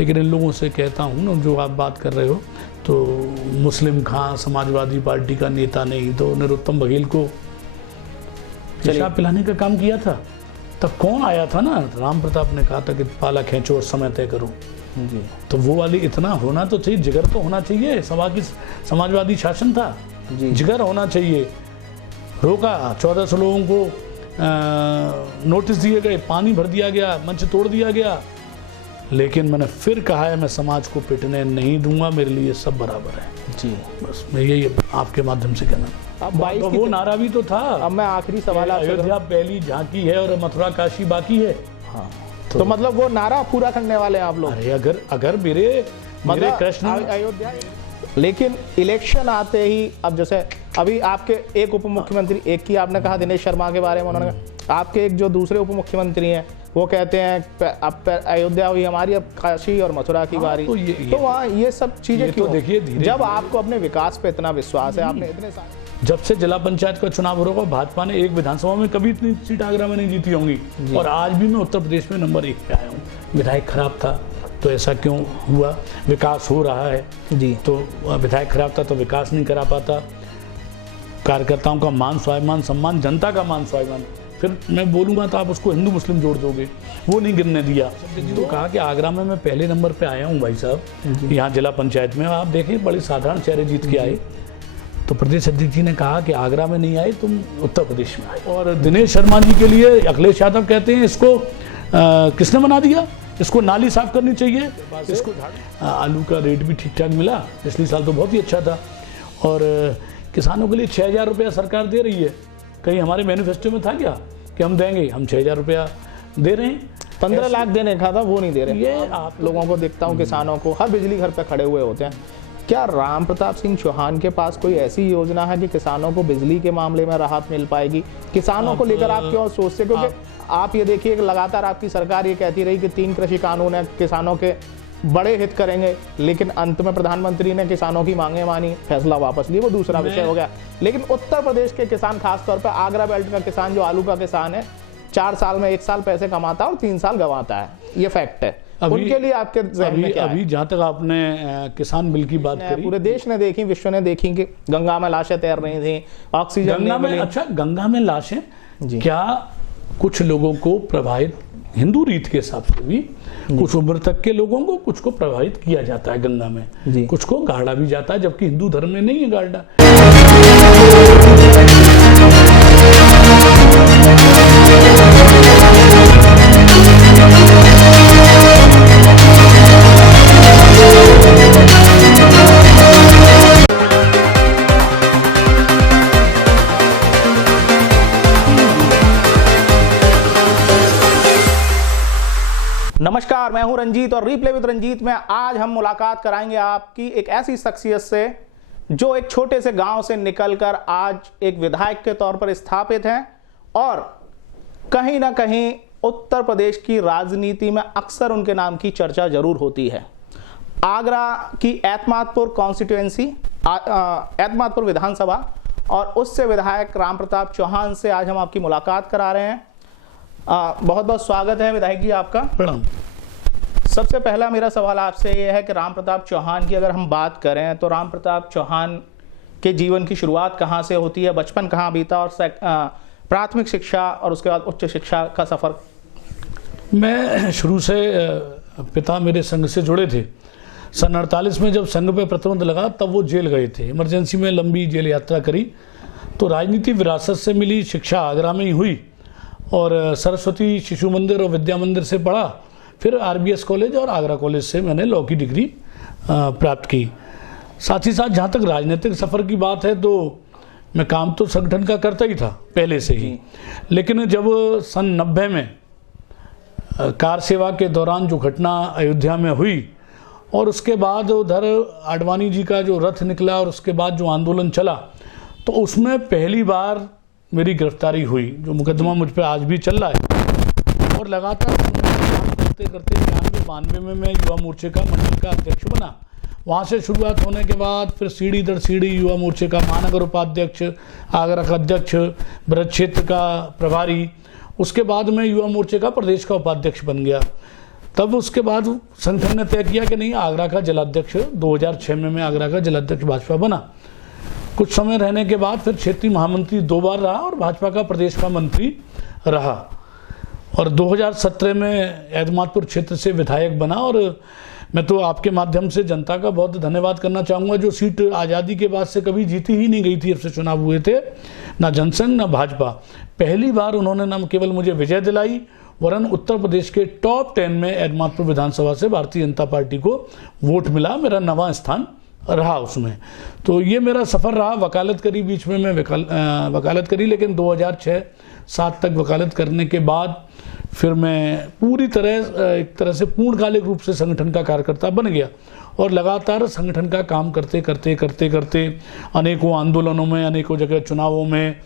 लेकिन इन लोगों से कहता हूँ ना, जो आप बात कर रहे हो, तो मुस्लिम खां समाजवादी पार्टी का नेता नहीं तो नरोत्तम बघेल को पेशाब पिलाने का काम किया था। तब कौन आया था ना, राम प्रताप ने कहा था कि पाला खींचो और समय तय करो जी। तो वो वाली इतना होना तो चाहिए, जिगर तो होना चाहिए। समाजवादी शासन था जी, जिगर होना चाहिए। रोका, 1400 लोगों को नोटिस दिए गए, पानी भर दिया गया, मंच तोड़ दिया गया, लेकिन मैंने फिर कहा है मैं समाज को पिटने नहीं दूंगा, मेरे लिए सब बराबर है जी। बस मैं यही आपके माध्यम से कहना। अब 22 वो नारा भी तो था। अब मैं आखिरी सवाल आपसे, अयोध्या पहली झांकी है और मथुरा काशी बाकी है। हाँ, तो मतलब वो नारा पूरा करने वाले हैं आप लोग? अरे अगर मेरे कृष्ण अयोध्या, लेकिन इलेक्शन आते ही, अब जैसे अभी आपके एक उप मुख्यमंत्री, एक की आपने कहा दिनेश शर्मा के बारे में, उन्होंने कहा आपके एक जो दूसरे उप मुख्यमंत्री हैं वो कहते हैं अब अयोध्या हुई हमारी, अब काशी और मथुरा की बारी। तो वहाँ ये सब चीजें क्यों? तो देखिए, जब आपको अपने विकास पे इतना विश्वास है, आपने इतने सारे, जब से जिला पंचायत का चुनाव हो रहा, भाजपा ने एक विधानसभा में कभी इतनी सीट आगरा में नहीं जीती होंगी, और आज भी मैं उत्तर प्रदेश में नंबर 1 पे आया हूँ। विधायक खराब था तो ऐसा क्यों हुआ? विकास हो रहा है जी, तो विधायक खराब था तो विकास नहीं करा पाता। कार्यकर्ताओं का मान स्वाभिमान सम्मान, जनता का मान स्वाभिमान, फिर मैं बोलूँगा तो आप उसको हिंदू मुस्लिम जोड़ दोगे, वो नहीं गिरने दिया। तो कहा कि आगरा में मैं पहले नंबर पे आया हूँ भाई साहब, यहाँ जिला पंचायत में। आप देखें बड़े साधारण चेहरे जीत के आए। तो प्रदेश अध्यक्ष जी ने कहा कि आगरा में नहीं आए, तुम उत्तर प्रदेश में आए। और दिनेश शर्मा जी के लिए अखिलेश यादव कहते हैं इसको किसने बना दिया, इसको नाली साफ करनी चाहिए, इसको आलू का रेट भी ठीक ठाक मिला, पिछले साल तो बहुत ही अच्छा था। और किसानों के लिए 6,000 रुपया सरकार दे रही है। कहीं हमारे मैनिफेस्टो में था क्या कि हम देंगे? हम 6,000 रुपया दे रहे हैं। 15 लाख देने का था, वो नहीं दे रहे। ये आप लोगों को देखता हूँ, किसानों को हर बिजली घर पे खड़े हुए होते हैं। क्या राम प्रताप सिंह चौहान के पास कोई ऐसी योजना है कि किसानों को बिजली के मामले में राहत मिल पाएगी? किसानों को लेकर आप क्यों सोचते? क्योंकि आप ये देखिए कि लगातार आपकी सरकार ये कहती रही कि 3 कृषि कानून है, किसानों के बड़े हित करेंगे, लेकिन अंत में प्रधानमंत्री ने किसानों की मांगे मानी, फैसला वापस लिया, वो दूसरा विषय हो गया। लेकिन उत्तर प्रदेश के किसान, खासतौर पर आगरा बेल्ट का किसान, जो आलू का किसान है, 4 साल में 1 साल पैसे कमाता है और 3 साल गंवाता है, ये फैक्ट है। उनके लिए आपके अभी जहाँ तक आपने किसान बिल की बात करी, पूरे देश ने देखी, विश्व ने देखी कि गंगा में लाशें तैर रही थी, ऑक्सीजन गंगा में। अच्छा, गंगा में लाशें, क्या कुछ लोगों को प्रभावित, हिंदू रीत के हिसाब से भी कुछ उम्र तक के लोगों को, कुछ को प्रभावित किया जाता है गंगा में, कुछ को गाड़ा भी जाता है, जबकि हिंदू धर्म में नहीं है गाड़ा। नमस्कार, मैं हूं रंजीत और रीप्ले विद रंजीत में आज हम मुलाकात कराएंगे आपकी एक ऐसी शख्सियत से जो एक छोटे से गांव से निकलकर आज एक विधायक के तौर पर स्थापित हैं और कहीं ना कहीं उत्तर प्रदेश की राजनीति में अक्सर उनके नाम की चर्चा जरूर होती है। आगरा की एतमादपुर कॉन्स्टिट्यूएंसी, एतमादपुर विधानसभा, और उससे विधायक राम प्रताप चौहान से आज हम आपकी मुलाकात करा रहे हैं। बहुत बहुत स्वागत है विधायक जी आपका। प्रणाम। सबसे पहला मेरा सवाल आपसे ये है कि राम प्रताप चौहान की अगर हम बात करें तो राम प्रताप चौहान के जीवन की शुरुआत कहाँ से होती है, बचपन कहाँ बीता, और प्राथमिक शिक्षा और उसके बाद उच्च शिक्षा का सफर? मैं शुरू से, पिता मेरे संघ से जुड़े थे। सन 48 में जब संघ पे प्रतिबंध लगा तब वो जेल गए थे, इमरजेंसी में लंबी जेल यात्रा करी। तो राजनीति विरासत से मिली शिक्षा आगरा में ही हुई और सरस्वती शिशु मंदिर और विद्या मंदिर से पढ़ा। फिर RBS कॉलेज और आगरा कॉलेज से मैंने लॉ की डिग्री प्राप्त की। साथ ही साथ जहाँ तक राजनीतिक सफ़र की बात है तो मैं काम तो संगठन का करता ही था पहले से ही, लेकिन जब सन 90 में कार सेवा के दौरान जो घटना अयोध्या में हुई और उसके बाद उधर आडवाणी जी का जो रथ निकला और उसके बाद जो आंदोलन चला, तो उसमें पहली बार मेरी गिरफ्तारी हुई, जो मुकदमा मुझ पर आज भी चल रहा है। और लगातार करते करते 92 में मैं युवा मोर्चे का मंडल का अध्यक्ष बना। वहाँ से शुरुआत होने के बाद फिर सीढ़ी दर सीढ़ी युवा मोर्चे का महानगर उपाध्यक्ष, आगरा का अध्यक्ष, ब्रज क्षेत्र का प्रभारी, उसके बाद मैं युवा मोर्चे का प्रदेश का उपाध्यक्ष बन गया। तब उसके बाद संगठन ने तय किया कि नहीं, आगरा का जिलाध्यक्ष 2006 में मैं आगरा का जिलाध्यक्ष भाजपा बना। कुछ समय रहने के बाद फिर क्षेत्रीय महामंत्री 2 बार रहा और भाजपा का प्रदेश का मंत्री रहा, और 2017 में एतमादपुर क्षेत्र से विधायक बना। और मैं तो आपके माध्यम से जनता का बहुत धन्यवाद करना चाहूँगा, जो सीट आज़ादी के बाद से कभी जीती ही नहीं गई थी, जब से चुनाव हुए थे, ना जनसंघ ना भाजपा। पहली बार उन्होंने न केवल मुझे विजय दिलाई, वरन उत्तर प्रदेश के टॉप 10 में एतमादपुर विधानसभा से भारतीय जनता पार्टी को वोट मिला, मेरा 9वां स्थान रहा उसमें। तो ये मेरा सफ़र रहा। वकालत करी, बीच में मैं वकालत करी, लेकिन 2006-07 तक वकालत करने के बाद फिर मैं पूरी तरह एक तरह से पूर्णकालिक रूप से संगठन का कार्यकर्ता बन गया, और लगातार संगठन का काम करते करते अनेकों आंदोलनों में, अनेकों जगह चुनावों में,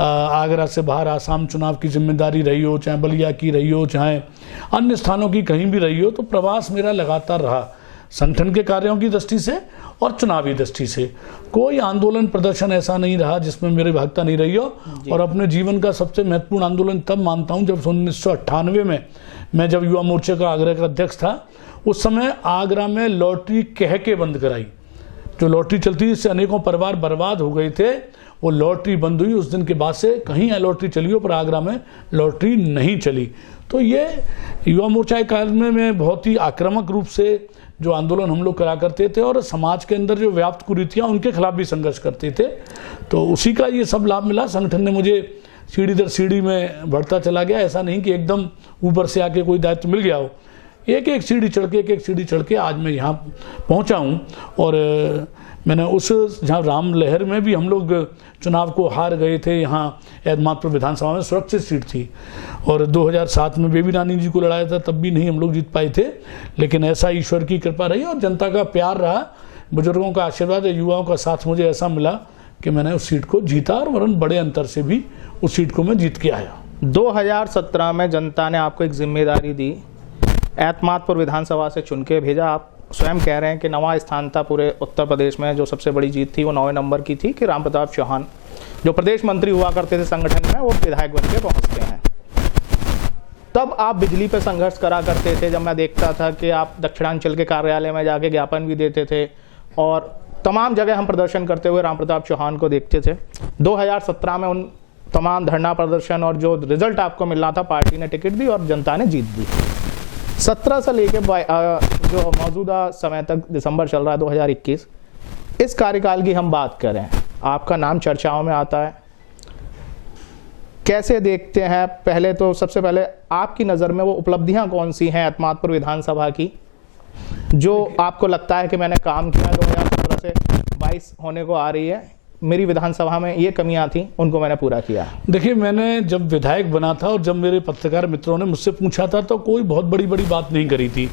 आगरा से बाहर आसाम चुनाव की जिम्मेदारी रही हो, चाहे बलिया की रही हो, चाहे अन्य स्थानों की कहीं भी रही हो, तो प्रवास मेरा लगातार रहा संगठन के कार्यों की दृष्टि से और चुनावी दृष्टि से। कोई आंदोलन प्रदर्शन ऐसा नहीं रहा जिसमें मेरी भागता नहीं रही हो। और अपने जीवन का सबसे महत्वपूर्ण आंदोलन तब मानता हूं जब 1998 में मैं जब युवा मोर्चे का आगरा का अध्यक्ष था, उस समय आगरा में लॉटरी कह के बंद कराई। जो लॉटरी चलती थी, इससे अनेकों परिवार बर्बाद हो गए थे, वो लॉटरी बंद हुई। उस दिन के बाद से कहीं लॉटरी चली हो, पर आगरा में लॉटरी नहीं चली। तो ये युवा मोर्चा काल में मैं बहुत ही आक्रामक रूप से जो आंदोलन हम लोग करा करते थे, और समाज के अंदर जो व्याप्त कुरीतियाँ, उनके खिलाफ भी संघर्ष करते थे। तो उसी का ये सब लाभ मिला। संगठन ने मुझे सीढ़ी दर सीढ़ी में बढ़ता चला गया। ऐसा नहीं कि एकदम ऊपर से आके कोई दायित्व मिल गया हो, एक एक सीढ़ी चढ़ के आज मैं यहाँ पहुँचा हूँ। और मैंने उस जहाँ राम लहर में भी हम लोग चुनाव को हार गए थे, यहाँ एतमादपुर विधानसभा में सुरक्षित सीट थी, और 2007 में बेबी रानी जी को लड़ाया था, तब भी नहीं हम लोग जीत पाए थे। लेकिन ऐसा ईश्वर की कृपा रही और जनता का प्यार रहा, बुजुर्गों का आशीर्वाद, युवाओं का साथ मुझे ऐसा मिला कि मैंने उस सीट को जीता, और वरन बड़े अंतर से भी उस सीट को मैं जीत के आया। 2017 में जनता ने आपको एक जिम्मेदारी दी, एतमादपुर विधानसभा से चुन के भेजा। आप स्वयं कह रहे हैं कि 9वां स्थान था पूरे उत्तर प्रदेश में, जो सबसे बड़ी जीत थी वो 9वें नंबर की थी कि राम प्रताप चौहान जो प्रदेश मंत्री हुआ करते थे संगठन में, वो विधायक बन के पहुँचते हैं। तब आप बिजली पे संघर्ष करा करते थे। जब मैं देखता था कि आप दक्षिणांचल के कार्यालय में जाके ज्ञापन भी देते थे, और तमाम जगह हम प्रदर्शन करते हुए राम प्रताप चौहान को देखते थे। 2017 में उन तमाम धरना प्रदर्शन और जो रिजल्ट आपको मिल रहा था, पार्टी ने टिकट दी और जनता ने जीत दी। 17 से लेके जो मौजूदा समय तक दिसंबर चल रहा है 2021, इस कार्यकाल की हम बात करें, आपका नाम चर्चाओं में आता है। कैसे देखते हैं, पहले तो सबसे पहले आपकी नज़र में वो उपलब्धियां कौन सी हैं एतमादपुर विधानसभा की, जो आपको लगता है कि मैंने काम किया 2017 से 22 होने को आ रही है, मेरी विधानसभा में ये कमियां थी, उनको मैंने पूरा किया। देखिए, मैंने जब विधायक बना था और जब मेरे पत्रकार मित्रों ने मुझसे पूछा था, तो कोई बहुत बड़ी बात नहीं करी थी।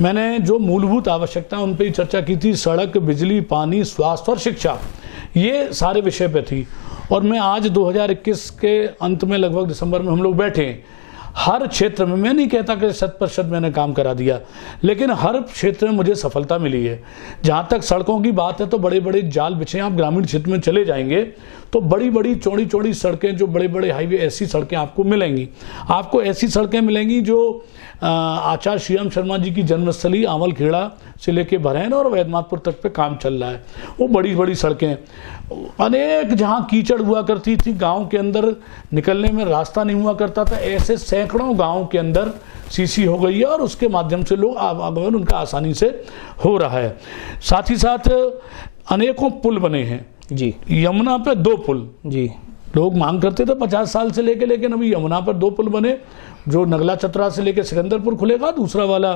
मैंने जो मूलभूत आवश्यकता उन पर ही चर्चा की थी। सड़क, बिजली, पानी, स्वास्थ्य और शिक्षा, ये सारे विषय पे थी। और मैं आज 2021 के अंत में, लगभग दिसंबर में हम लोग बैठे हैं, हर क्षेत्र में, मैं नहीं कहता कि 100% मैंने काम करा दिया, लेकिन हर क्षेत्र में मुझे सफलता मिली है। जहाँ तक सड़कों की बात है, तो बड़े बड़े जाल बिछे हैं। आप ग्रामीण क्षेत्र में चले जाएंगे तो बड़ी चौड़ी सड़कें, जो बड़े बड़े हाईवे, ऐसी सड़कें आपको मिलेंगी। आपको ऐसी सड़कें मिलेंगी जो आचार्य श्रीराम शर्मा जी की जन्मस्थली आंवलखेड़ा से लेके बरैन और एतमादपुर तक पे काम चल रहा है। वो बड़ी सड़कें, अनेक जहाँ कीचड़ हुआ करती थी, गांव के अंदर निकलने में रास्ता नहीं हुआ करता था, ऐसे सैकड़ों गांव के अंदर सीसी हो गई है, और उसके माध्यम से लोग आवागमन उनका आसानी से हो रहा है। साथ ही साथ अनेकों पुल बने हैं जी। यमुना पे 2 पुल जी, लोग मांग करते थे 50 साल से लेके, लेकिन अभी यमुना पर 2 पुल बने। जो नगला चतरा से लेके सिकंदरपुर खुलेगा, दूसरा वाला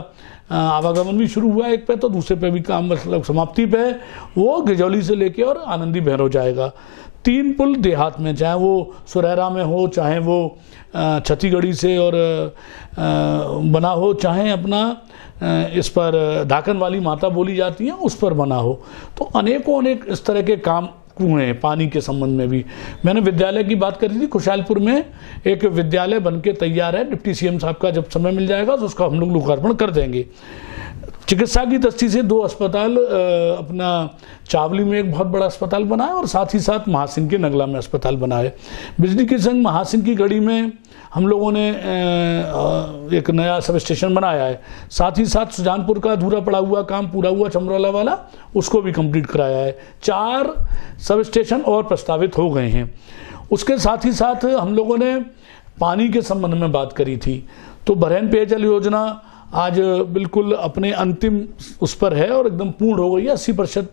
आवागमन भी शुरू हुआ है एक पे, तो दूसरे पे भी काम मतलब समाप्ति पे है। वो गिजौली से लेके और आनंदी भैरव जाएगा। 3 पुल देहात में, चाहे वो सुरैरा में हो, चाहे वो छत्तीगढ़ी से और बना हो, चाहे अपना इस पर धाकन वाली माता बोली जाती है उस पर बना हो। तो अनेक इस तरह के काम हुए हैं। पानी के संबंध में भी मैंने विद्यालय की बात करी थी। खुशहालपुर में एक विद्यालय बन के तैयार है। डिप्टी सीएम साहब का जब समय मिल जाएगा तो उसका हम लोग लोकार्पण कर देंगे। चिकित्सा की दृष्टि से 2 अस्पताल, अपना चावली में एक बहुत बड़ा अस्पताल बना है और साथ ही साथ महासिंह के नगला में अस्पताल बना है। बिजली के संग महासिंह की गढ़ी में हम लोगों ने एक नया सब स्टेशन बनाया है। साथ ही साथ सुजानपुर का अधूरा पड़ा हुआ काम पूरा हुआ चमरौला वाला, उसको भी कंप्लीट कराया है। 4 सब स्टेशन और प्रस्तावित हो गए हैं। उसके साथ ही साथ हम लोगों ने पानी के संबंध में बात करी थी, तो बरहन पेयजल योजना आज बिल्कुल अपने अंतिम उस पर है और एकदम पूर्ण हो गई है, 80%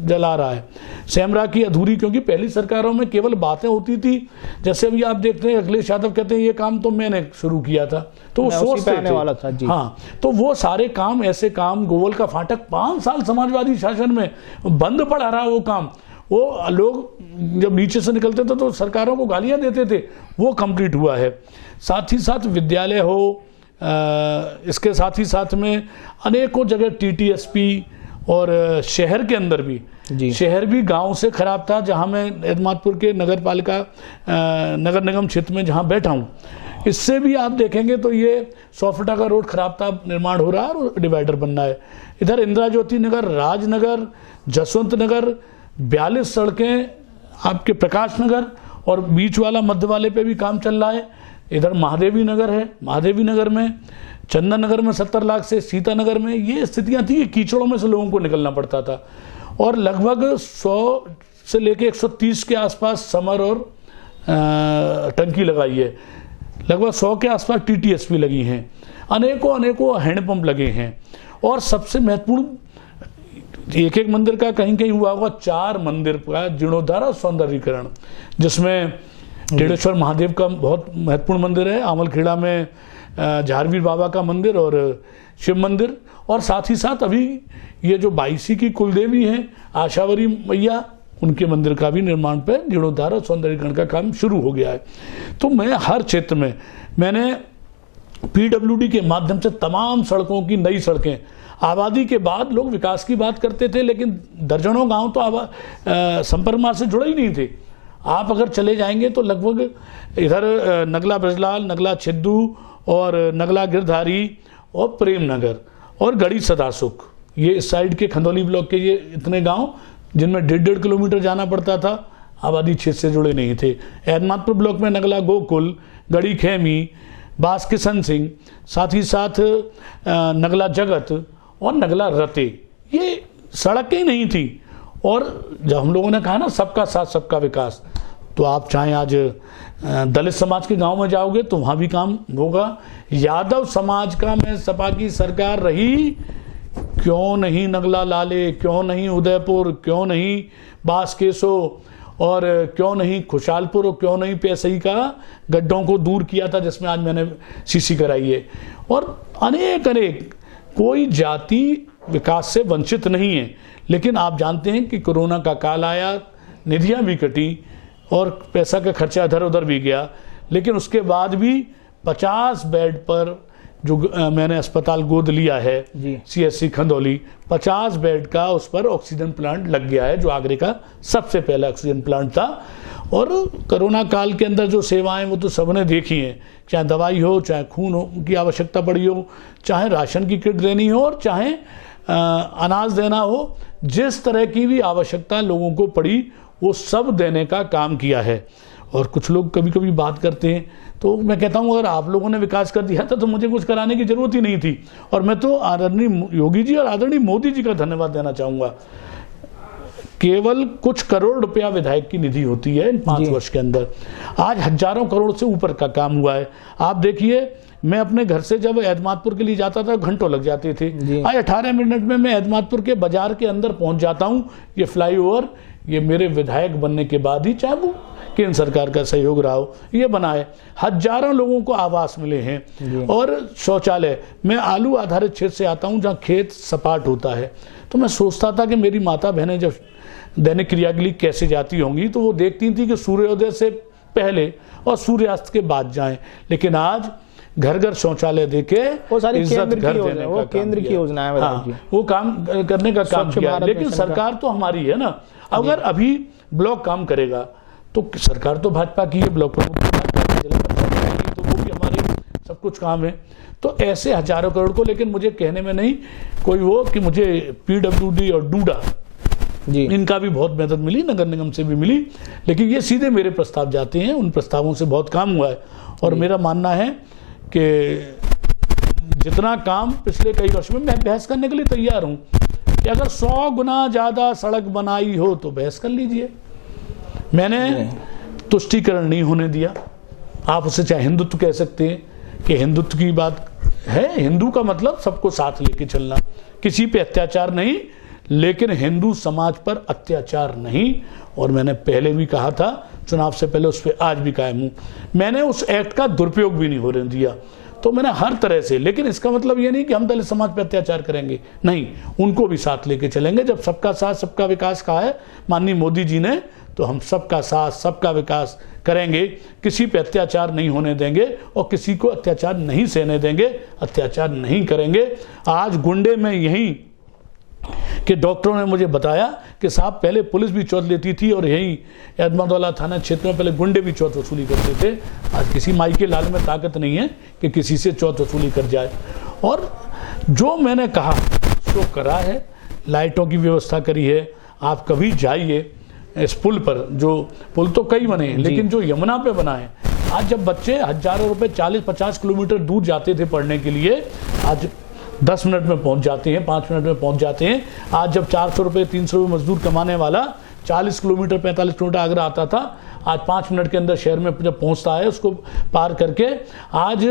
जल आ रहा है। सेमरा की अधूरी, क्योंकि पहली सरकारों में केवल बातें होती थी, जैसे अभी आप देखते हैं अखिलेश यादव कहते हैं ये काम तो मैंने शुरू किया था, तो वो सोचते थे वाला था जी। हाँ, तो वो सारे काम, ऐसे काम, गोवल का फाटक 5 साल समाजवादी शासन में बंद पड़ा रहा वो काम। वो लोग जब नीचे से निकलते थे तो सरकारों को गालियां देते थे, वो कंप्लीट हुआ है। साथ ही साथ विद्यालय हो, इसके साथ ही साथ में अनेकों जगह टीटीएसपी, और शहर के अंदर भी, शहर भी गांव से खराब था। जहां मैं एतमादपुर के नगर पालिका नगर निगम क्षेत्र में जहां बैठा हूं, इससे भी आप देखेंगे तो ये 100 फीटा का रोड खराब था, निर्माण हो रहा है और डिवाइडर बनना है। इधर इंदिरा ज्योति नगर, राजनगर, जसवंत नगर, 42 सड़कें आपके प्रकाश नगर और बीच वाला मध्य वाले पे भी काम चल रहा है। इधर महादेवी नगर है, महादेवी नगर में, चंदन नगर में 70 लाख से, सीता नगर में ये स्थितियां थी कि कीचड़ों में से लोगों को निकलना पड़ता था। और लगभग 100 से लेके 130 के आसपास समर और टंकी लगाई है, लगभग 100 के आसपास टीटीएसपी लगी हैं, अनेकों हैंडपंप लगे हैं। और सबसे महत्वपूर्ण, एक मंदिर का कहीं कहीं हुआ होगा, 4 मंदिर का जीर्णोद्धार और सौंदर्यीकरण, जिसमें टेढ़ेश्वर महादेव का बहुत महत्वपूर्ण मंदिर है, आमलखेड़ा में झारवीर बाबा का मंदिर और शिव मंदिर, और साथ ही साथ अभी ये जो 22 की कुलदेवी हैं आशावरी मैया, उनके मंदिर का भी निर्माण पे जीर्णोद्धार और सौंदर्यीकरण का काम शुरू हो गया है। तो मैं हर क्षेत्र में, मैंने पीडब्ल्यूडी के माध्यम से तमाम सड़कों की, नई सड़कें, आबादी के बाद लोग विकास की बात करते थे, लेकिन दर्जनों गांव तो संपर्क मार्ग से जुड़े ही नहीं थे। आप अगर चले जाएंगे तो लगभग इधर नगला ब्रजलाल, नगला छिद्दू और नगला गिरधारी और प्रेम नगर और गढ़ी सदासुख, ये इस साइड के खंदौली ब्लॉक के ये इतने गांव जिनमें 1.5 किलोमीटर जाना पड़ता था, आबादी क्षेत्र से जुड़े नहीं थे। एतमादपुर ब्लॉक में नगला गोकुल, गढ़ी खेमी, बास किशन सिंह, साथ ही साथ नगला जगत और नगला रते, ये सड़कें नहीं थी। और जब हम लोगों ने कहा ना सबका साथ सबका विकास, तो आप चाहे आज दलित समाज के गांव में जाओगे तो वहां भी काम होगा। यादव समाज का में सपा की सरकार रही, क्यों नहीं नगला लाले, क्यों नहीं उदयपुर, क्यों नहीं बासकेसो, और क्यों नहीं खुशहालपुर, और क्यों नहीं पैसई का गड्ढों को दूर किया था, जिसमें आज मैंने सीसी कराई है। और अनेक कोई जाति विकास से वंचित नहीं है। लेकिन आप जानते हैं कि कोरोना का काल आया, निधियां भी कटी और पैसा का खर्चा इधर उधर भी गया, लेकिन उसके बाद भी 50 बेड पर जो मैंने अस्पताल गोद लिया है CSC खंदौली, 50 बेड का उस पर ऑक्सीजन प्लांट लग गया है, जो आगरे का सबसे पहला ऑक्सीजन प्लांट था। और कोरोना काल के अंदर जो सेवाएं वो तो सबने देखी हैं, चाहे दवाई हो, चाहे खून हो की आवश्यकता पड़ी हो, चाहे राशन की किट देनी हो, और चाहे अनाज देना हो, जिस तरह की भी आवश्यकता लोगों को पड़ी वो सब देने का काम किया है। और कुछ लोग कभी कभी बात करते हैं, तो मैं कहता हूं अगर आप लोगों ने विकास कर दिया था तो मुझे कुछ कराने की जरूरत ही नहीं थी। और मैं तो आदरणीय योगी जी और आदरणीय मोदी जी का धन्यवाद देना चाहूंगा। केवल कुछ करोड़ रुपया विधायक की निधि होती है इन 5 वर्ष के अंदर, आज हजारों करोड़ से ऊपर का काम हुआ है। आप देखिए, मैं अपने घर से जब एतमादपुर के लिए जाता था घंटों लग जाते थे, आज 18 मिनट में मैं एतमादपुर के बाजार के अंदर पहुंच जाता हूं। ये फ्लाईओवर ये मेरे विधायक बनने के बाद ही, चाहे वो केंद्र सरकार का सहयोग रहा हो, ये बनाए। हजारों लोगों को आवास मिले हैं। और शौचालय, मैं आलू आधारित क्षेत्र से आता हूं जहां खेत सपाट होता है, तो मैं सोचता था कि मेरी माता बहनें जब दैनिक क्रिया के लिए कैसे जाती होंगी, तो वो देखती थी कि सूर्योदय से पहले और सूर्यास्त के बाद जाएं। लेकिन आज घर घर शौचालय देके वो सारी इज्जत घर देने का, वो केंद्र की योजना है। हाँ, वो काम करने का काम किया। लेकिन सरकार तो हमारी है ना। अगर अभी ब्लॉक काम करेगा तो सरकार तो भाजपा की है, ब्लॉक प्रमुख तो वो भी हमारे सब कुछ काम है। तो ऐसे हजारों करोड़ को, लेकिन मुझे कहने में नहीं कोई वो कि मुझे PWD और डूडा जी इनका भी बहुत मदद मिली, नगर निगम से भी मिली, लेकिन ये सीधे मेरे प्रस्ताव जाते हैं, उन प्रस्तावों से बहुत काम हुआ है। और मेरा मानना है कि जितना काम पिछले कई वर्षों में, मैं बहस करने के लिए तैयार हूं कि अगर 100 गुना ज़्यादा सड़क बनाई हो तो बहस कर लीजिए। मैंने तुष्टीकरण नहीं होने दिया। आप उसे चाहे हिंदुत्व कह सकते हैं कि हिंदुत्व की बात है, हिंदू का मतलब सबको साथ लेके चलना, किसी पे अत्याचार नहीं, लेकिन हिंदू समाज पर अत्याचार नहीं। और मैंने पहले भी कहा था, चुनाव से पहले, उस पर आज भी कायम हूं। मैंने उस एक्ट का दुरुपयोग भी नहीं होने दिया। तो मैंने हर तरह से, लेकिन इसका मतलब ये नहीं कि हम दलित समाज पर अत्याचार करेंगे, नहीं, उनको भी साथ लेके चलेंगे। जब सबका साथ सबका विकास कहा है माननीय मोदी जी ने, तो हम सबका साथ सबका विकास करेंगे, किसी पे अत्याचार नहीं होने देंगे और किसी को अत्याचार नहीं सहने देंगे, अत्याचार नहीं करेंगे। आज गुंडे में यही कि डॉक्टरों ने मुझे बताया कि साहब पहले पुलिस भी चौथ लेती थी और यही एतमादवाला थाना क्षेत्र में पहले गुंडे भी चौथ वसूली करते थे। आज किसी माई के लाल में ताकत नहीं है कि किसी से चौथ वसूली कर जाए। और जो मैंने कहा सो करा है, लाइटों की व्यवस्था करी है। आप कभी जाइए इस पुल पर, जो पुल तो कई बने हैं, लेकिन जो यमुना पे बना है, आज जब बच्चे हजारों रुपए 40-50 किलोमीटर दूर जाते थे पढ़ने के लिए, आज 10 मिनट में पहुंच जाते हैं, 5 मिनट में पहुंच जाते हैं। आज जब 400 रुपये 300 रुपये मजदूर कमाने वाला 40 किलोमीटर 45 किलोमीटर आगरा आता था, आज 5 मिनट के अंदर शहर में जब पहुंचता है, उसको पार करके आज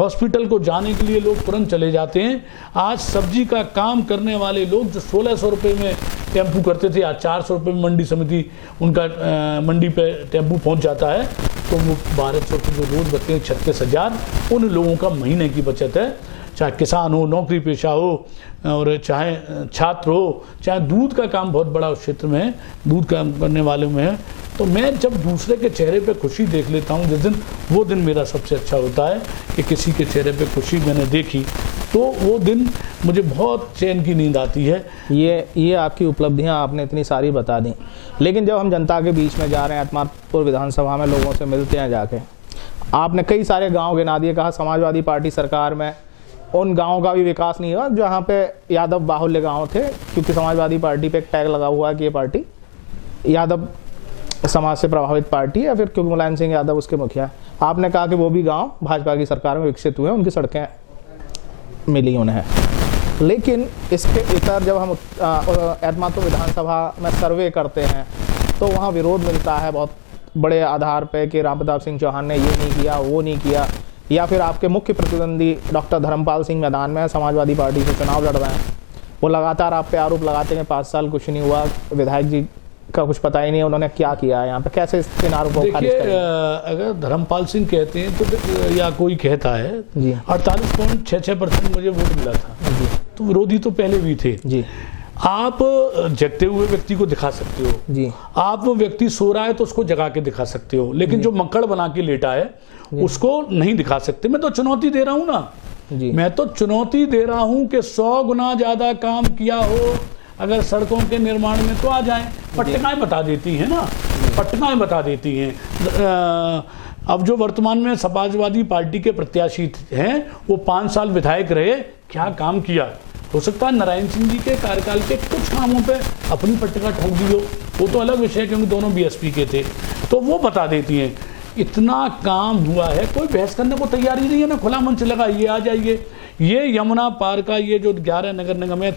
हॉस्पिटल को जाने के लिए लोग तुरंत चले जाते हैं। आज सब्जी का काम करने वाले लोग जो 1600 रुपये में टेम्पू करते थे, आज 400 रुपये में मंडी समिति उनका मंडी पे टेम्पू पहुंच जाता है। तो वो 1200 रुपये जो रोज बचते हैं 36,000, उन लोगों का महीने की बचत है। चाहे किसान हो, नौकरी पेशा हो, और चाहे छात्र हो, चाहे दूध का काम बहुत बड़ा उस क्षेत्र में है, दूध काम करने वाले में है। तो मैं जब दूसरे के चेहरे पे खुशी देख लेता हूँ जिस दिन, वो दिन मेरा सबसे अच्छा होता है कि किसी के चेहरे पे खुशी मैंने देखी, तो वो दिन मुझे बहुत चैन की नींद आती है। ये आपकी उपलब्धियां आपने इतनी सारी बता दी, लेकिन जब हम जनता के बीच में जा रहे हैं, एतमादपुर विधानसभा में लोगों से मिलते हैं जाके, आपने कई सारे गाँव गिना दिए, कहा समाजवादी पार्टी सरकार में उन गाँव का भी विकास नहीं हुआ जहाँ पे यादव बाहुल्य गाँव थे, क्योंकि समाजवादी पार्टी पे एक टैग लगा हुआ है कि ये पार्टी यादव समाज से प्रभावित पार्टी है, या फिर क्योंकि मुलायम सिंह यादव उसके मुखिया है। आपने कहा कि वो भी गांव भाजपा की सरकार में विकसित हुए, उनकी सड़कें मिली उन्हें। लेकिन इसके इतर जब हम एतमादपुर विधानसभा में सर्वे करते हैं तो वहाँ विरोध मिलता है बहुत बड़े आधार पर कि रामप्रताप सिंह चौहान ने ये नहीं किया, वो नहीं किया, या फिर आपके मुख्य प्रतिद्वंदी डॉक्टर धर्मपाल सिंह मैदान में समाजवादी पार्टी से चुनाव लड़ रहे हैं, वो लगातार आप पे आरोप लगाते हैं 5 साल कुछ नहीं हुआ, विधायक जी का कुछ पता ही नहीं उन्होंने क्या किया है यहाँ पे, कैसे इन आरोपों को खारिज करें? अगर धर्मपाल सिंह कहते हैं तो, या कोई कहता है 48.66% मुझे वोट मिला था, तो विरोधी तो पहले भी थे जी। आप जगते हुए व्यक्ति को दिखा सकते हो जी, आप व्यक्ति सो रहा है तो उसको जगा के दिखा सकते हो, लेकिन जो मक्कड़ बना के लेटा है उसको नहीं दिखा सकते। मैं तो चुनौती दे रहा हूं ना जी, मैं तो चुनौती दे रहा हूं कि 100 गुना ज्यादा काम किया हो अगर सड़कों के निर्माण में तो आ जाएं। पट्टिकाएं बता देती हैं ना, पट्टिकाएं बता देती हैं। अब जो वर्तमान में समाजवादी पार्टी के प्रत्याशी हैं वो 5 साल विधायक रहे, क्या काम किया? हो सकता है नारायण सिंह जी के कार्यकाल के कुछ कामों पे अपनी पट्टिका ठोक दी हो, वो तो अलग विषय है क्योंकि दोनों बीएसपी के थे, तो वो बता देती हैं। इतना काम हुआ है, कोई बहस करने को तैयार ही नहीं है ना, खुला मंच लगा, ये आ जाइए। ये यमुना पार का ये जो 11 नगर निगम में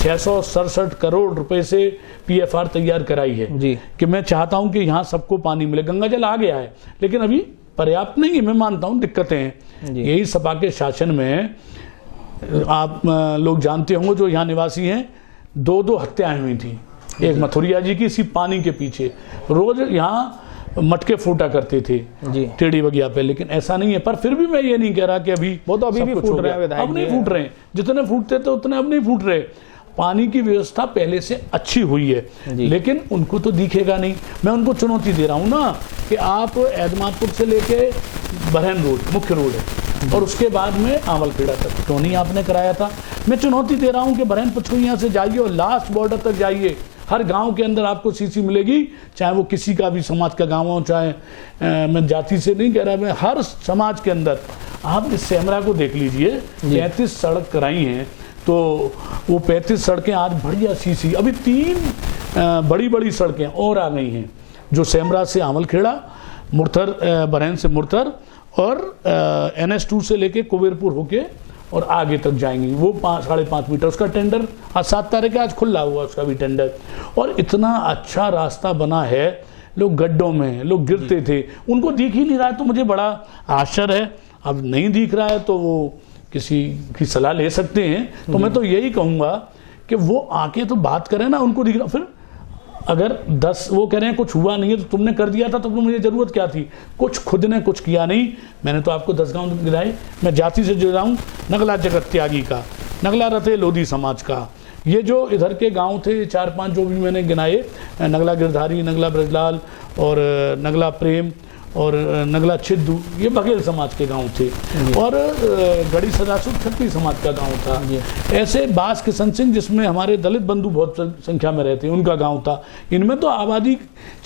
667 करोड़ रुपए से PFR तैयार कराई है जी, कि मैं चाहता हूं कि यहाँ सबको पानी मिले। गंगा जल आ गया है लेकिन अभी पर्याप्त नहीं है, मैं मानता हूं दिक्कतें हैं। यही सपा के शासन में आप लोग जानते होंगे जो यहाँ निवासी हैं, 2 हत्याएं हुई थी। एक मथुरिया जी की इसी पानी के पीछे, रोज यहाँ मटके फूटा करते थे जी टेढ़ी बगिया पे, लेकिन ऐसा नहीं है। पर फिर भी मैं ये नहीं कह रहा कि अभी वो तो अभी भी फूट रहे हैं, अब नहीं फूट रहे हैं, जितने फूटते थे उतने अब नहीं फूट रहे। पानी की व्यवस्था पहले से अच्छी हुई है, लेकिन उनको तो दिखेगा नहीं। मैं उनको चुनौती दे रहा हूँ ना कि आप एतमादपुर से लेके बरहन रोड मुख्य रोड है और उसके बाद में आंवलखेड़ा तक क्यों नहीं आपने कराया था? मैं चुनौती दे रहा हूँ कि बरहन पचकुइयाँ से जाइए और लास्ट बॉर्डर तक जाइए, हर गांव के अंदर आपको सीसी मिलेगी, चाहे वो किसी का भी समाज का गांव हो, चाहे मैं जाति से नहीं कह रहा, मैं हर समाज के अंदर आप इस सेमरा को देख लीजिए। 35 सड़क कराई हैं, तो वो 35 सड़कें आज बढ़िया सीसी, अभी 3 बड़ी बड़ी सड़कें और आ गई हैं जो सेमरा से आमलखेड़ा, मुरथर, बरहन से मुरथर और NS2 से लेके कुबेरपुर होके और आगे तक जाएंगी। वो 5.5 मीटर, उसका टेंडर आज 7 तारीख आज खुला हुआ उसका भी टेंडर। और इतना अच्छा रास्ता बना है, लोग गड्ढों में लोग गिरते थे, उनको दिख ही नहीं रहा है, तो मुझे बड़ा आश्चर्य है। अब नहीं दिख रहा है तो वो किसी की सलाह ले सकते हैं। तो मैं तो यही कहूँगा कि वो आके तो बात करें ना, उनको दिख रहा। फिर अगर 10 वो कह रहे हैं कुछ हुआ नहीं है तो तुमने कर दिया था तो मुझे ज़रूरत क्या थी? कुछ खुद ने कुछ किया नहीं। मैंने तो आपको 10 गांव गिराए। मैं जाति से जुड़ा हूँ, नगला जगत त्यागी का, नगला रथे लोधी समाज का। ये जो इधर के गांव थे 4-5 जो भी मैंने गिनाए, नगला गिरधारी, नगला ब्रजलाल और नगला प्रेम और नगला छिद्दू, ये बघेल समाज के गांव थे। और गढ़ी सदासुर छत्री समाज का गांव था। ऐसे बास किशन सिंह जिसमें हमारे दलित बंधु बहुत संख्या में रहते हैं, उनका गांव था। इनमें तो आबादी,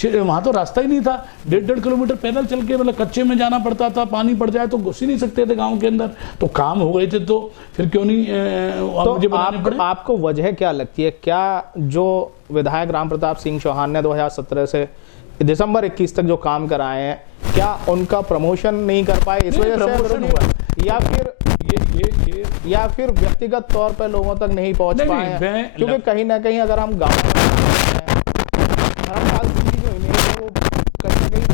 वहाँ तो रास्ता ही नहीं था, 1.5 किलोमीटर पैदल चल के, मतलब कच्चे में जाना पड़ता था, पानी पड़ जाए तो घुस ही नहीं सकते थे गाँव के अंदर। तो काम हो गए थे, तो फिर क्यों नहीं तो मुझे बनाने पड़े? आपको वजह क्या लगती है? क्या जो विधायक रामप्रताप सिंह चौहान ने 2017 से दिसंबर 21 तक जो काम कराए हैं, क्या उनका प्रमोशन नहीं कर पाए इस वजह से हुआ, या फिर व्यक्तिगत तौर पर लोगों तक नहीं पहुंच पाए? क्योंकि कहीं ना कहीं अगर हम गाँव में धर्मपाल सिंह की जो इमेज है वो कहीं ना कहीं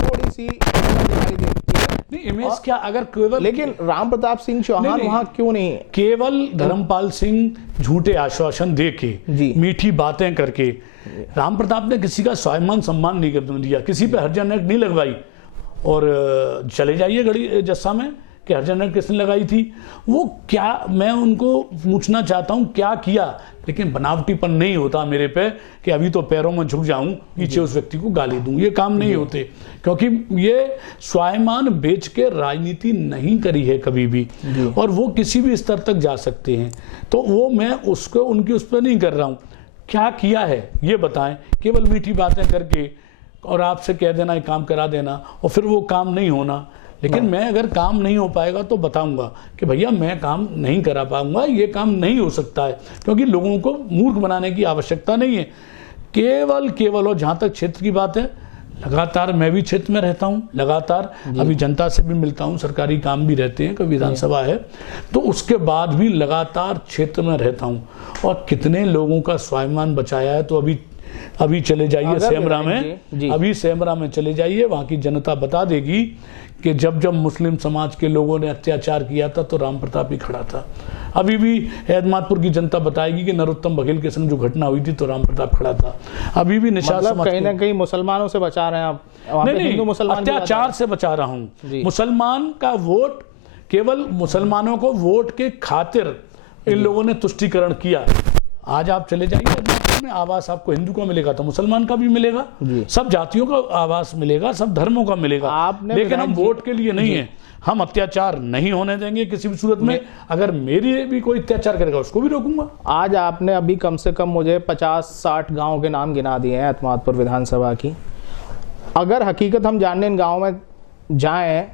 थोड़ी सी दिखाई देती है। नहीं, इमेज क्या, अगर केवल, लेकिन रामप्रताप सिंह चौहान वहां क्यों नहीं? केवल धर्मपाल सिंह झूठे आश्वासन दे के, मीठी बातें करके, राम प्रताप ने किसी का स्वाभिमान सम्मान नहीं कर दिया, किसी पे हर्जन एक्ट नहीं लगवाई। और चले जाइए गढ़ी जस्सा में कि हर्जन एक्ट किसने लगाई थी, वो क्या, मैं उनको पूछना चाहता हूँ क्या किया। लेकिन बनावटीपन नहीं होता मेरे पे कि अभी तो पैरों में झुक जाऊं, पीछे उस व्यक्ति को गाली दूं, ये काम नहीं होते। क्योंकि ये स्वाभिमान बेच के राजनीति नहीं करी है कभी भी, और वो किसी भी स्तर तक जा सकते हैं। तो वो मैं उसको उनकी उस पर नहीं कर रहा हूँ। क्या किया है ये बताएं, केवल मीठी बातें करके और आपसे कह देना ये काम करा देना और फिर वो काम नहीं होना। लेकिन मैं अगर काम नहीं हो पाएगा तो बताऊंगा कि भैया मैं काम नहीं करा पाऊंगा, ये काम नहीं हो सकता है, क्योंकि लोगों को मूर्ख बनाने की आवश्यकता नहीं है। केवल और जहाँ तक क्षेत्र की बात है, लगातार मैं भी क्षेत्र में रहता हूँ, लगातार अभी जनता से भी मिलता हूँ, सरकारी काम भी रहते हैं, कभी विधानसभा है, तो उसके बाद भी लगातार क्षेत्र में रहता हूँ। और कितने लोगों का स्वाभिमान बचाया है। तो अभी चले जाइए सेमरा में, अभी सेमरा में चले जाइए, वहाँ की जनता बता देगी कि जब जब मुस्लिम समाज के लोगों ने अत्याचार किया था तो राम प्रताप ही खड़ा था। अभी भी एदमादपुर की जनता बताएगी कि नरोत्तम बघेल के संग जो घटना हुई थी तो राम प्रताप खड़ा था। अभी भी निषाद समाज कहीं ना कहीं मुसलमानों से बचा रहे हैं आप? नहीं, मुसलमान अत्याचार से बचा रहा हूँ। मुसलमान का वोट, केवल मुसलमानों को वोट के खातिर इन लोगों ने तुष्टीकरण किया। आज आप चले जाइए में, आवास आपको हिंदू का मिलेगा तो मुसलमान का भी मिलेगा, सब जातियों का आवास मिलेगा, सब धर्मों का मिलेगा। लेकिन हम वोट के लिए नहीं है, हम अत्याचार नहीं होने देंगे किसी भी सूरत में। अगर मेरी भी कोई अत्याचार करेगा उसको भी रोकूंगा। आज आपने अभी कम से कम मुझे 50-60 गाँव के नाम गिना दिए हैं एतमादपुर विधानसभा की। अगर हकीकत हम जानने इन गाँव में जाए,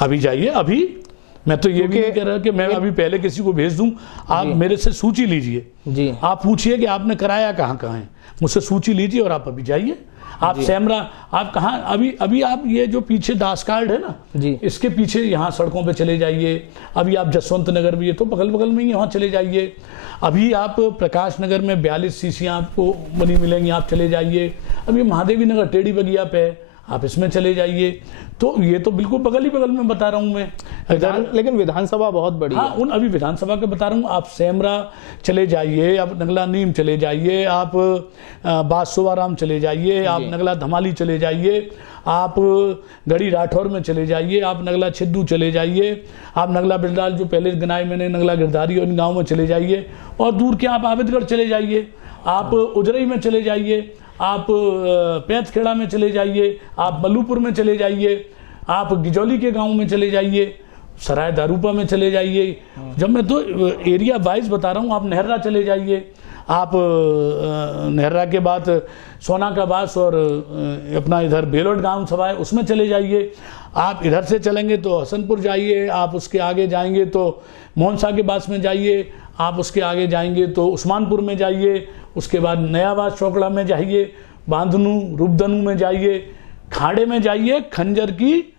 अभी जाइए, अभी मैं तो ये भी नहीं कह रहा कि मैं अभी पहले किसी को भेज दूं। आप मेरे से सूची लीजिए जी, आप पूछिए कि आपने कराया कहाँ कहाँ है, मुझसे सूची लीजिए और आप अभी जाइए। आप सेमरा, आप कहाँ, अभी आप ये जो पीछे दास कार्ड है ना जी, इसके पीछे यहाँ सड़कों पे चले जाइए। अभी आप जसवंत नगर भी है तो बगल बगल में ही वहाँ चले जाइए। अभी आप प्रकाश नगर में 42 सीसियाँ आपको बनी मिलेंगी, आप चले जाइए। अभी महादेवी नगर टेढ़ी बगिया पे, आप इसमें चले जाइए। तो ये तो बिल्कुल बगल ही बगल में बता रहा हूँ मैं। लेकिन विधानसभा बहुत बड़ी है। उन अभी विधानसभा के बता रहा हूँ। आप सेमरा चले जाइए, आप नगला नीम चले जाइए, आप बासुवाराम चले जाइए, आप नगला धमाली चले जाइए, आप गढ़ी राठौर में चले जाइए, आप नगला छिद्दू चले जाइए, आप नगला बिरदाल जो पहले गिनाए मैंने, नगला गिरधारी और इन गाँव में चले जाइए। और दूर के आप आबिदगढ़ चले जाइए, आप उजरई में चले जाइए, आप पैंतखेड़ा में चले जाइए, आप मल्लूपुर में चले जाइए, आप गिजौली के गांव में चले जाइए, सराय दारूपा में चले जाइए। जब मैं तो एरिया वाइज बता रहा हूँ, आप नहर्रा चले जाइए, आप नेहरा के बाद सोना का बास और अपना इधर बेलोट ग्राम सभा है उसमें चले जाइए। आप इधर से चलेंगे तो हसनपुर जाइए, आप उसके आगे जाएंगे तो मोहनसा के बास में जाइए, आप उसके आगे जाएंगे तो उस्मानपुर में जाइए, उसके बाद नयाबाद चौकड़ा में जाइए, बांधनू रूपधनु में जाइए, खाड़े में जाइए, खंजर की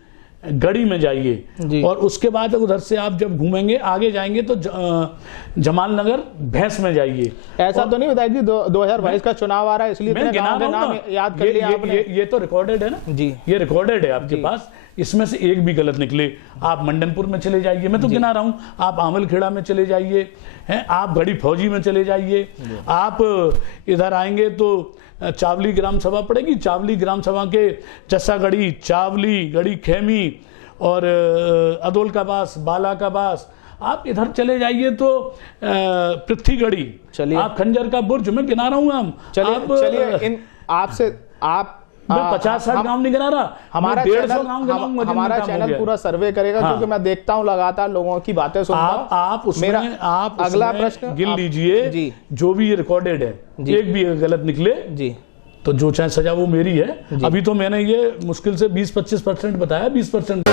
गढ़ी में जाइए, और उसके बाद उधर से आप जब घूमेंगे आगे जाएंगे तो जमाल नगर भैंस में जाइए। ऐसा तो नहीं विधायक जी 2022 का चुनाव आ रहा है इसलिए मैं गिना रहा हूं ना, याद कर लिया आपने। ये तो रिकॉर्डेड है ना जी, ये रिकॉर्डेड है आपके पास, इसमें से एक भी गलत निकले। आप मंडनपुर में चले जाइए, मैं तो गिना रहा हूं, आप आमलखेड़ा में चले जाइए, हैं, आप गढ़ी फौजी में चले जाइए, आप इधर आएंगे तो चावली ग्राम सभा पड़ेगी, चावली ग्राम सभा के चस्सागढ़ी, चावली, गढ़ी खेमी और अदोल का बास, बाला का बास, आप इधर चले जाइए तो पृथ्वीगढ़ी, आप खंजर का बुर्ज, मैं गिना रहा हूँ। हम चलिए इन आपसे आप मैं 50-60 गांव नहीं गिना रहा, हमारा 150 गांव गिनाऊंगा। हमारा चैनल पूरा सर्वे करेगा, क्योंकि मैं देखता हूं लगातार लोगों की बातें सुनता हूं। आप उसमें आप अगला प्रश्न गिन लीजिए, जो भी रिकॉर्डेड है, एक भी गलत निकले जी तो जो चाहे सजा वो मेरी है। अभी तो मैंने ये मुश्किल से 20-25% बताया, 20%।